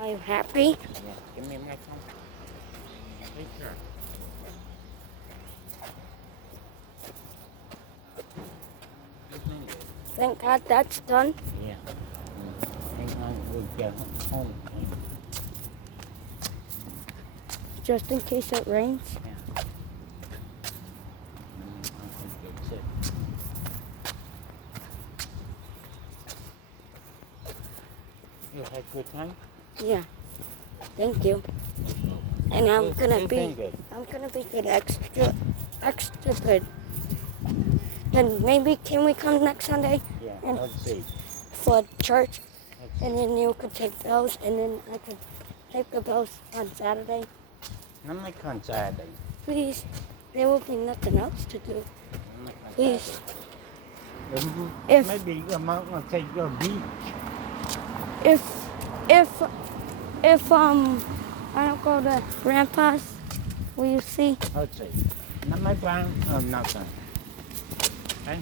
Are you happy? Yeah, give me my phone. Picture. Thank God that's done. Yeah. Hang on, we'll get home. Just in case it rains. Yeah. I think that's it. You had a good time? Yeah. Thank you. And I'm gonna be good. good extra good. And maybe can we come next Sunday? Yeah, And let's see. for church, Let's and see. then you could take those, and then I could take the bells on Saturday. Not like on Saturday. Please, there will be nothing else to do. Not like on Please. Saturday. If- Maybe I might want to take you to the beach. If I don't go to Grandpa's, will you see? Let's see. Not my brown. Oh, nothing. Okay?